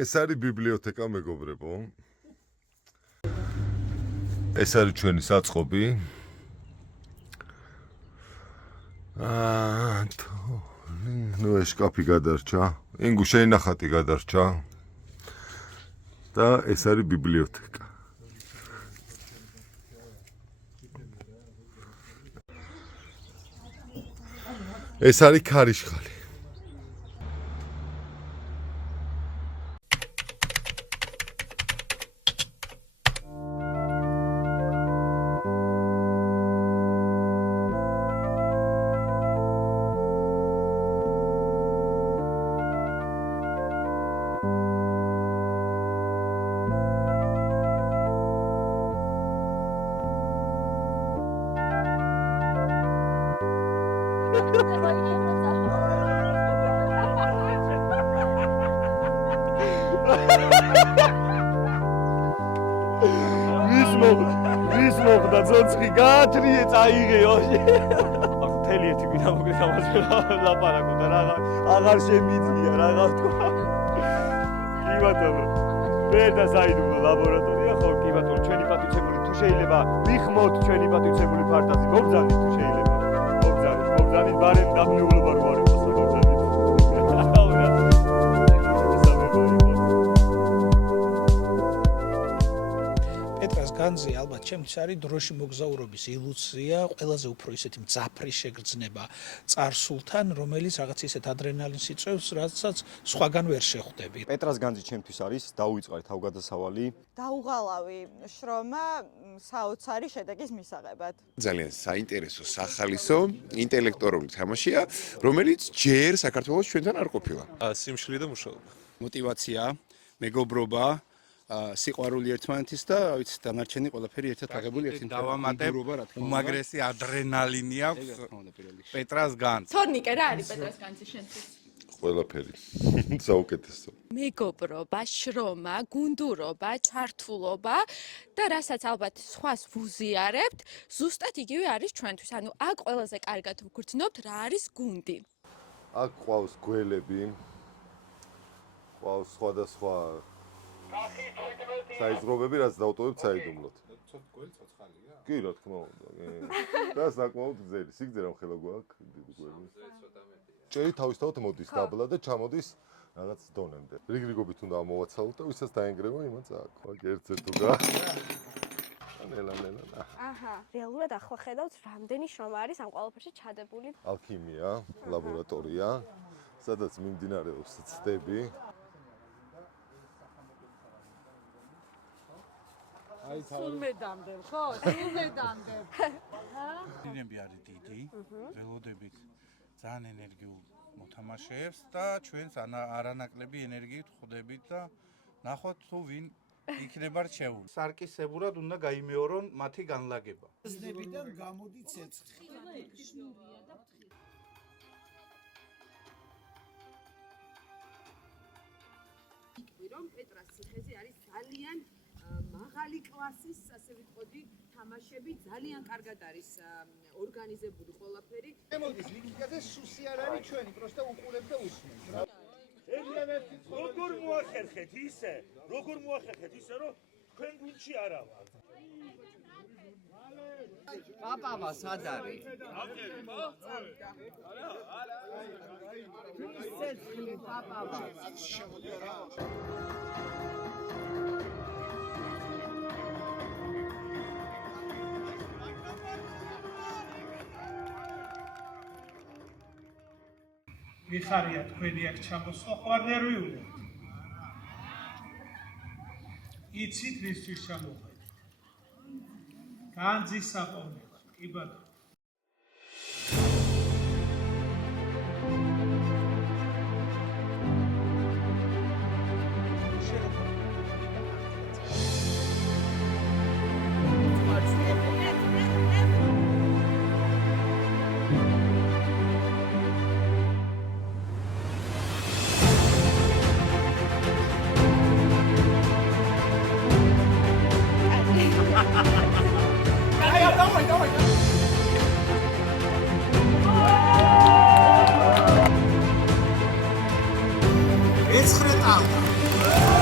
ეს არის ბიბლიოთეკა, მეგობრებო. ეს არის ჩვენი საწყობი. ნუ ეს შკაფი გადარჩა. ინგუ შენი ნახატი გადარჩა. და ეს არის ბიბლიოთეკა. ეს არის ქარიშხალი. ვის მოხდა ცოცხი გაათრიე წაიღეო. მთელი ერთი კვირა მოგეცა მასე ლაპარაკო და აღარ შემიძლია რაღა თქვა. კი ბატონო. მე და საიდუმლო ლაბორატორია ხო კი ბატონო ჩვენი პატივცემული თუ შეიძლება ვიხმოთ ჩვენი პატივცემული ფარტაზი მოგზავნით თუ შეიძლება. მოგზავნით ბარემ დაბნეულობა რო არ იყოს მოგზავნით. პეტრას განძი ალბათ ჩემთვის არის დროში მოგზაურობის ილუზია, ყველაზე უფრო ისეთი მძაფრი შეგრძნება წარსულთან, რომელიც რაღაც ისეთ ადრენალინს იწვევს, რასაც სხვაგან ვერ შეხვდები. პეტრას განძი ჩემთვის არის დაუვიწყარი თავგადასავალი. დაუღალავი შრომა საოცარი შედეგის მისაღებად. ძალიან საინტერესო, სახალისო, ინტელექტუალური თამაშია, რომელიც ჯერ საქართველოს ჩვენთან არ ყოფილა. სიმშილი და მუშაობა. мотивация, მეგობრობა, სიყვარული ერთმანეთის და ვიცი დანარჩენი ყველაფერი ერთად აღებული ერთად დავამატებ უმაგრესი ადრენალინი აქვს პეტრას განძს. თორნიკე რა არის პეტრას განძი შენთვის? ყველაფერი. საუკეთესო. მეგობრობა, შრომა, გუნდურობა, ჩართულობა და რასაც ალბათ სხვას ვუზიარებთ, ზუსტად იგივე არის ჩვენთვის. ანუ აქ ყველაზე კარგად ვგრძნობთ რა არის გუნდი. აქ ყავს გველები. ყავს სხვადასხვა საიზღრობები, რაც დავტოვებთ საიდუმლოდ. გველი ცოცხალია? კი, რა თქმა უნდა. და საკმაოდ გზელი. სიგრძე რა ხელა გვაქვს გველი. ჭერი თავისთავად მოდის დაბლა და ჩამოდის რაღაც დონემდე. რიგრიგობით უნდა ამოვაცალოთ და ვისაც დაენგრევა იმან წააკო. აქ ერთზე თუ გა. ნელა. აჰა, რეალურად ახლა ხედავთ რამდენი შრომა არის ამ ყველაფერში ჩადებული. ალქიმია, ლაბორატორია, სადაც მიმდინარეობს ცდები. სულ მე დამდებ, ხო? სულ მე დამდებ. დინები არის დიდი, ველოდებით ძალიან ენერგიულ მოთამაშეებს და ჩვენს არანაკლები ენერგიით ხვდებით და ნახოთ თუ ვინ იქნება რჩეული. სარკისებურად უნდა გაიმეორონ მათი განლაგება. ზნებიდან გამოდი ცეცხლი. რომ პეტრას ციხეზე არის ძალიან მაღალი კლასის, ასე ვიტყოდი, თამაშები, ძალიან კარგად არის ორგანიზებული ყველაფერი. შემოდის ლიგაზე სუსი არ არის ჩვენი, პროსტა უყურებ და უსმენთ. როგორ მოახერხეთ ისე, რომ თქვენ გუნდში არა ვარ. პაპავა სად არის? ცეცხლი პაპავა. მიხარია თქვენი აქ ჩამოსვლა, ხო არ ნერვიულობთ? იცით ვისთვის ჩამოვიდეთ? განძის საყოვნელად, კი ბატონო. ეცხრე ტალღა გასაგებია.